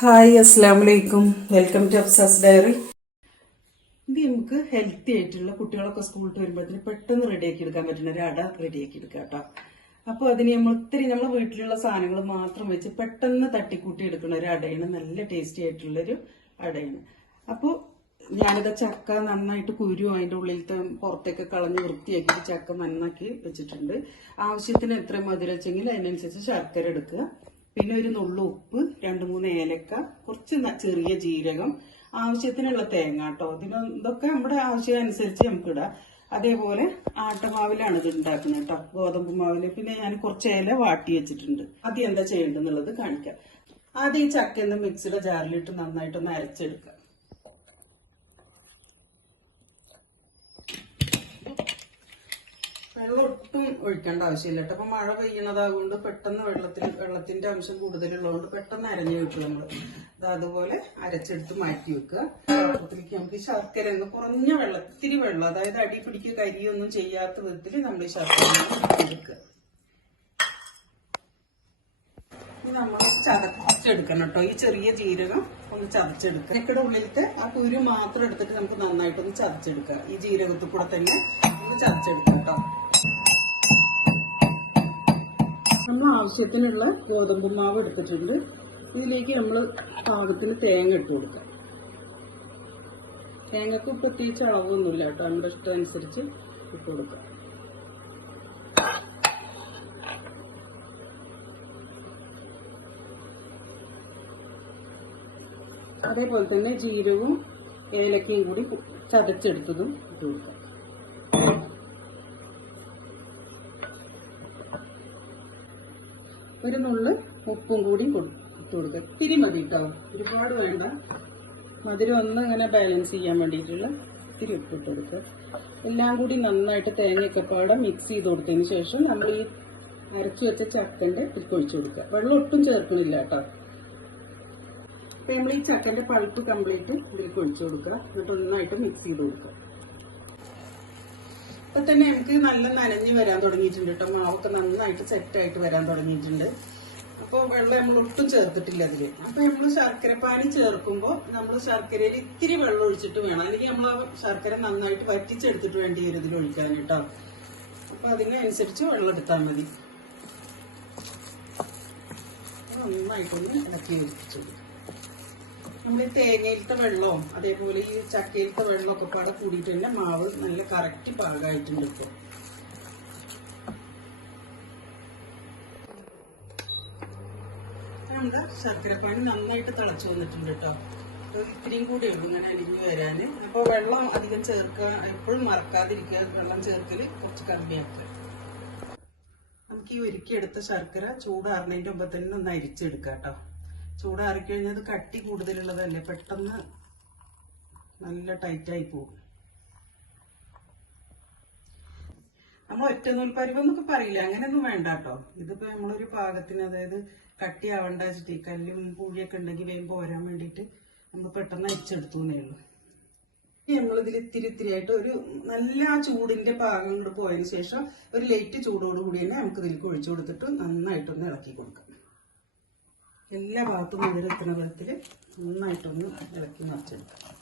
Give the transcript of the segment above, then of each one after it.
Hi അസ്സാം വലൈക്കും welcome to Afsa's diary. ഇത് നമുക്ക് ഹെൽത്തി ആയിട്ടുള്ള കുട്ടികളൊക്കെ സ്കൂളിൽ വരുമ്പോഴത്തേന് പെട്ടെന്ന് റെഡിയാക്കി എടുക്കാൻ പറ്റുന്ന ഒരു അട റെഡിയാക്കി എടുക്കാം കേട്ടോ. അപ്പോൾ അതിന് നമ്മൾ ഒത്തിരി നമ്മളെ വീട്ടിലുള്ള സാധനങ്ങൾ മാത്രം വെച്ച് പെട്ടെന്ന് തട്ടിക്കൂട്ടി എടുക്കുന്ന ഒരു അടയാണ്. നല്ല ടേസ്റ്റി ആയിട്ടുള്ളൊരു അടയാണ്. അപ്പോൾ ഞാനിത് ചക്ക നന്നായിട്ട് കുരു അതിന്റെ ഉള്ളിലത്തെ പുറത്തേക്ക് കളഞ്ഞ് വൃത്തിയാക്കിയിട്ട് ചക്ക നന്നാക്കി വെച്ചിട്ടുണ്ട്. ആവശ്യത്തിന് എത്ര മധുരം വെച്ചെങ്കിൽ അതിനനുസരിച്ച് ശർക്കര എടുക്കുക. പിന്നെ ഒരു നുള്ളു ഉപ്പ് രണ്ട് മൂന്ന് ഏലക്ക കുറച്ച് ചെറിയ ജീരകം ആവശ്യത്തിനുള്ള തേങ്ങ കേട്ടോ. ഇതിന് ഇതൊക്കെ നമ്മുടെ ആവശ്യം അനുസരിച്ച് നമുക്ക് ഇടാം. അതേപോലെ ആട്ടമാവിലാണ് ഇത് ഉണ്ടാക്കുന്നത് കേട്ടോ ഗോതമ്പ് മാവിൽ. പിന്നെ ഞാൻ കുറച്ച് ഏല വാട്ടി വെച്ചിട്ടുണ്ട്. ആദ്യം എന്താ ചെയ്യേണ്ടതെന്നുള്ളത് കാണിക്കാം. ആദ്യം ഈ ചക്ക മിക്സിയുടെ ജാറിലിട്ട് നന്നായിട്ടൊന്ന് അരച്ചെടുക്കുക വെള്ളം ഒട്ടും ഒഴിക്കേണ്ട ആവശ്യമില്ല. കേട്ടോ അപ്പൊ മഴ പെയ്യണതാകൊണ്ട് പെട്ടെന്ന് വെള്ളത്തിൽ വെള്ളത്തിന്റെ അംശം കൂടുതലുള്ളതുകൊണ്ട് പെട്ടെന്ന് അരഞ്ഞു വെക്കും നമ്മൾ അത് അതുപോലെ അരച്ചെടുത്ത് മാറ്റി വെക്കുക. നമുക്ക് ശർക്കര കുറഞ്ഞ വെള്ളം ഇത്തിരി വെള്ളം അതായത് അടി പിടിക്കുക കരിയൊന്നും ചെയ്യാത്ത വിധത്തിൽ നമ്മൾ ഈ ശർക്കര എടുക്കുക ഇനി നമ്മൾ ചതച്ചെടുക്കണം കേട്ടോ. ഈ ചെറിയ ജീരകം ഒന്ന് ചതച്ചെടുക്കുക. ചക്കയുടെ ഉള്ളിലത്തെ ആ കുരു മാത്രം എടുത്തിട്ട് നമുക്ക് നന്നായിട്ടൊന്ന് ചതച്ചെടുക്കുക. ഈ ജീരകത്തിൽ കൂടെ തന്നെ ഒന്ന് ചതച്ചെടുക്കാം കേട്ടോ. നമ്മൾ ആവശ്യത്തിനുള്ള ഗോതമ്പ് മാവ് എടുത്തിട്ടുണ്ട്. ഇതിലേക്ക് നമ്മൾ പാകത്തിന് തേങ്ങ ഇട്ട് കൊടുക്കാം. തേങ്ങക്ക് പ്രത്യേകിച്ച് അളവൊന്നുമില്ല കേട്ടോ. നമ്മുടെ ഇഷ്ടം അനുസരിച്ച് ഇട്ട് കൊടുക്കാം. അതേപോലെ തന്നെ ജീരകവും ഏലക്കയും കൂടി ചതച്ചെടുത്തതും ഇട്ട് കൊടുക്കാം. ഒരു നുള്ള് ഉപ്പും കൂടി ഇട്ട് കൊടുക്കുക ഇത്തിരി മതി കേട്ടോ ഒരുപാട് വേണ്ട. മധുരം ഒന്ന് ഇങ്ങനെ ബാലൻസ് ചെയ്യാൻ വേണ്ടിയിട്ടുള്ള ഇത്തിരി ഉപ്പ് ഇട്ട് കൊടുക്കുക എല്ലാം കൂടി നന്നായിട്ട് തേങ്ങയൊക്കെ പാടെ മിക്സ് ചെയ്ത് കൊടുത്തതിന് ശേഷം നമ്മൾ ഈ അരച്ചു വെച്ച ചക്കന്റെ ഒഴിച്ചു കൊടുക്കുക. വെള്ളം ഒട്ടും ചേർക്കുന്നില്ല കേട്ടോ അപ്പം നമ്മൾ ഈ ചക്കന്റെ പഴുപ്പ് കംപ്ലീറ്റ് ഇതിലേക്ക് ഒഴിച്ചു കൊടുക്കുക. എന്നിട്ട് നന്നായിട്ട് മിക്സ് ചെയ്ത് കൊടുക്കുക. ഇപ്പൊ തന്നെ നമുക്ക് നല്ല നനഞ്ഞ് വരാൻ തുടങ്ങിയിട്ടുണ്ട് കേട്ടോ. മാവൊക്കെ നന്നായിട്ട് സെറ്റായിട്ട് വരാൻ തുടങ്ങിയിട്ടുണ്ട്. അപ്പോൾ വെള്ളം നമ്മൾ ഒട്ടും ചേർത്തിട്ടില്ല അതിൽ. അപ്പൊ നമ്മൾ ശർക്കര പാനി ചേർക്കുമ്പോൾ നമ്മൾ ശർക്കരയിൽ ഇത്തിരി വെള്ളം ഒഴിച്ചിട്ട് വേണം. അല്ലെങ്കിൽ നമ്മൾ ശർക്കര നന്നായിട്ട് വറ്റിച്ചെടുത്തിട്ട് വേണ്ടി വരും ഇതിൽ ഒഴിക്കാൻ കേട്ടോ. അപ്പൊ അതിനനുസരിച്ച് വെള്ളം എടുത്താൽ മതി. നന്നായിട്ടൊന്ന് ഇളക്കി വെച്ചു നമ്മൾ തേങ്ങയിലത്തെ വെള്ളവും അതേപോലെ ഈ ചക്കയിലത്തെ വെള്ളമൊക്കെ പാടെ കൂടിയിട്ട് തന്നെ മാവ് നല്ല കറക്റ്റ് പാകമായിട്ടുണ്ട് ഇപ്പോൾ നമ്മുടെ ശർക്കരപ്പാനി നന്നായിട്ട് തിളച്ചു വന്നിട്ടുണ്ട് കേട്ടോ അപ്പോൾ ഇത്രയും കൂടി ഉള്ളൂ ഇങ്ങനെ അലിഞ്ഞു വരാൻ അപ്പോൾ വെള്ളം അധികം ചേർക്കുക എപ്പോഴും മറക്കാതിരിക്കുക. വെള്ളം ചേർക്കൽ കുറച്ച് കമ്മിയാക്കുക. നമുക്ക് ഈ ഒരുക്കിയെടുത്ത ശർക്കര ചൂടാറുന്നതിന്റെ മുമ്പ് തന്നെ ഒന്ന് അരിച്ചെടുക്കാം കേട്ടോ ചൂടാറിക്കഴിഞ്ഞാൽ അത് കട്ടി കൂടുതലുള്ളതല്ലേ? പെട്ടെന്ന് നല്ല ടൈറ്റായി പോകും. നമ്മൾ ഒറ്റ നൂൽപ്പരിവെന്നൊക്കെ പറയില്ല? അങ്ങനെയൊന്നും വേണ്ട കേട്ടോ. ഇതിപ്പോ നമ്മളൊരു പാകത്തിന് അതായത് കട്ടിയാവണ്ട വെച്ചിട്ട് കല്ലും പൂഴിയൊക്കെ ഉണ്ടെങ്കിൽ വേഗം പോരാൻ വേണ്ടിയിട്ട് നമ്മൾ പെട്ടെന്ന് അരിച്ചെടുത്തു എന്നേ ഉള്ളൂ. നമ്മളിതിൽ ഇത്തിരി ഇത്തിരി ആയിട്ട് ഒരു നല്ല ആ ചൂടിന്റെ പാകം കൂടെ പോയതിനു ശേഷം ഒരു ലൈറ്റ് ചൂടോടുകൂടി തന്നെ നമുക്ക് ഇതിലേക്ക് ഒഴിച്ചു കൊടുത്തിട്ട് നന്നായിട്ടൊന്ന് ഇളക്കി കൊടുക്കാം. എല്ലാ ഭാഗത്തും മധുരത്തിന് വിധത്തിൽ നന്നായിട്ടൊന്ന് ഇളക്കി നിറച്ചെടുക്കാം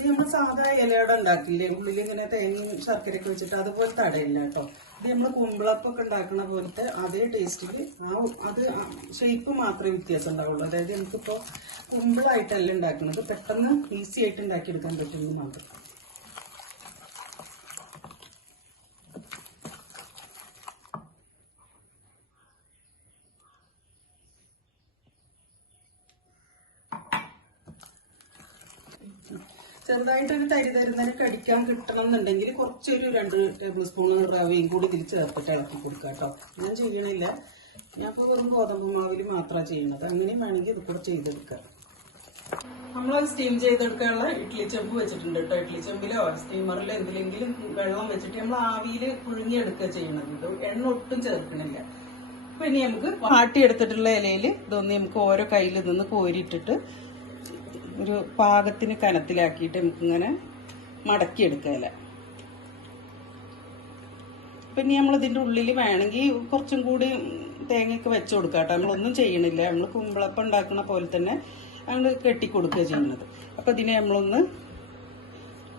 നമ്മൾ സാധാ ഇലയോടെ ഉണ്ടാക്കില്ലേ? ഉള്ളിൽ ഇങ്ങനെ തേങ്ങയും ശർക്കരയൊക്കെ വെച്ചിട്ട് അതുപോലെ അടയില്ല കേട്ടോ. ഇത് നമ്മൾ കുമ്പിളപ്പൊക്കെ ഉണ്ടാക്കുന്ന പോലത്തെ അതേ ടേസ്റ്റിൽ ആ അത് ഷേപ്പ് മാത്രമേ വ്യത്യാസം ഉണ്ടാവുള്ളൂ. അതായത് നമുക്കിപ്പോൾ കുമ്പിളായിട്ടല്ല ഉണ്ടാക്കുന്നത് പെട്ടെന്ന് ഈസി ആയിട്ട് ഉണ്ടാക്കിയെടുക്കാൻ പറ്റുമെന്ന് മാത്രം. ചെറുതായിട്ടൊരു തരി തരുന്നതിന് കടിക്കാൻ കിട്ടണം എന്നുണ്ടെങ്കിൽ കുറച്ചൊരു രണ്ട് ടേബിൾ സ്പൂൺ റവയും കൂടി ഇതിൽ ചേർത്തിട്ട് ഇളക്കി കൊടുക്കുക കേട്ടോ. ഞാൻ ചെയ്യണില്ല. ഞാൻ ഇപ്പോൾ വെറും ഗോതമ്പ് മാവിൽ മാത്രമാണ് ചെയ്യുന്നത്. അങ്ങനെയും വേണമെങ്കിൽ ഇത് കൂടെ ചെയ്തെടുക്കാം. നമ്മൾ സ്റ്റീം ചെയ്തെടുക്കാനുള്ള ഇഡ്ഡലി ചെമ്പ് വെച്ചിട്ടുണ്ട് കേട്ടോ. ഇഡ്ഡലി ചെമ്പിലോ സ്റ്റീമറിലോ എന്തിലെങ്കിലും വെള്ളം വെച്ചിട്ട് നമ്മൾ ആവിയിൽ പുഴുങ്ങിയെടുക്കുക ചെയ്യണത്. ഇത് എണ്ണ ഒട്ടും ചേർക്കണില്ല. അപ്പൊ ഇനി നമുക്ക് വാട്ടിയെടുത്തിട്ടുള്ള ഇലയിൽ ഇതൊന്ന് നമുക്ക് ഓരോ കയ്യിൽ നിന്ന് കോരിയിട്ടിട്ട് ഒരു പാകത്തിന് കനത്തിലാക്കിയിട്ട് നമുക്കിങ്ങനെ മടക്കിയെടുക്കുക പിന്നെ നമ്മൾ ഇതിന്റെ ഉള്ളിൽ വേണമെങ്കിൽ കുറച്ചും കൂടി തേങ്ങയൊക്കെ വെച്ച് കൊടുക്കാം കേട്ടോ. നമ്മളൊന്നും ചെയ്യണില്ല. നമ്മൾ കുമ്പളപ്പം ഉണ്ടാക്കുന്ന പോലെ തന്നെ നമ്മൾ കെട്ടിക്കൊടുക്കുക ചെയ്യുന്നത്. അപ്പം ഇതിനെ നമ്മളൊന്ന്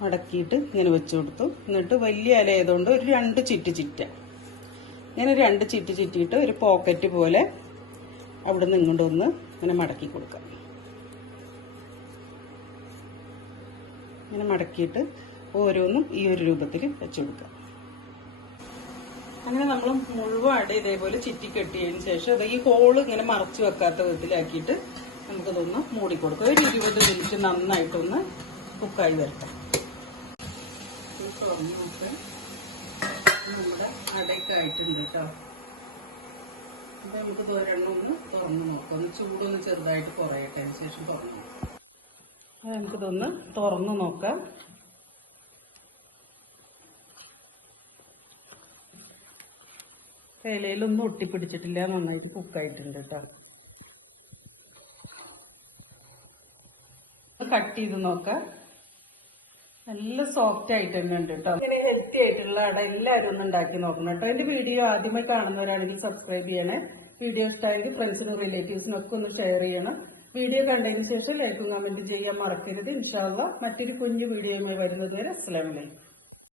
മടക്കിയിട്ട് ഇങ്ങനെ വെച്ച് കൊടുത്തു. എന്നിട്ട് വലിയ ഇല ആയതുകൊണ്ട് ഒരു രണ്ട് ചിറ്റ് ചിറ്റ. ഇങ്ങനെ രണ്ട് ചിറ്റ് ചിറ്റിയിട്ട് ഒരു പോക്കറ്റ് പോലെ അവിടെ നിന്ന് ഇങ്ങോട്ടൊന്ന് ഇങ്ങനെ മടക്കി കൊടുക്കാം ഇങ്ങനെ മടക്കിയിട്ട് ഓരോന്നും ഈ ഒരു രൂപത്തിൽ വെച്ച് കൊടുക്കുക. അങ്ങനെ നമ്മൾ മുഴുവൻ അട ഇതേപോലെ ചിറ്റി കെട്ടിയതിന് ശേഷം അത് ഈ ഹോൾ ഇങ്ങനെ മറച്ചു വെക്കാത്ത വിധത്തിലാക്കിയിട്ട് നമുക്കതൊന്ന് മൂടിക്കൊടുക്കുക ഒരു ഇരുപത് മിനിറ്റ് നന്നായിട്ടൊന്ന് കുക്കായി വരട്ടെ. നമ്മുടെ അടയൊക്കെ ആയിട്ടുണ്ട് കേട്ടോ. അപ്പൊ നമുക്ക് ഒരെണ്ണം ഒന്ന് തുറന്നു നോക്കാം. ഒന്ന് ചൂടൊന്ന് ചെറുതായിട്ട് കുറയട്ടെ. അതിന് ശേഷം തുറന്നു നോക്കാം. നമുക്കിതൊന്ന് തുറന്ന് നോക്കാം. ഇലയിലൊന്നും ഒട്ടിപ്പിടിച്ചിട്ടില്ല നന്നായിട്ട് കുക്കായിട്ടുണ്ട് കേട്ടോ. കട്ട് ചെയ്ത് നോക്കാം. നല്ല സോഫ്റ്റ് ആയിട്ട് തന്നെ ഉണ്ട് കേട്ടോ. ഇങ്ങനെ ഹെൽത്തി ആയിട്ടുള്ള അട എല്ലാവരും ഒന്ന് ഉണ്ടാക്കി നോക്കണം കേട്ടോ. എന്റെ വീഡിയോ ആദ്യമായി കാണുന്നവരാണെങ്കിൽ സബ്സ്ക്രൈബ് ചെയ്യണേ. വീഡിയോ ഇഷ്ടമായെങ്കിൽ ഫ്രണ്ട്സിനും റിലേറ്റീവ്സിനും ഒക്കെ ഒന്ന് ഷെയർ ചെയ്യണം. വീഡിയോ കണ്ടതിന് ശേഷം ലൈക്കും കമന്റ് ചെയ്യാൻ മറക്കരുത് ഇൻഷാല്ല മറ്റൊരു കുഞ്ഞു വീഡിയോയുമായി വരുന്നത് വരെ അസ്സലാമലൈക്കും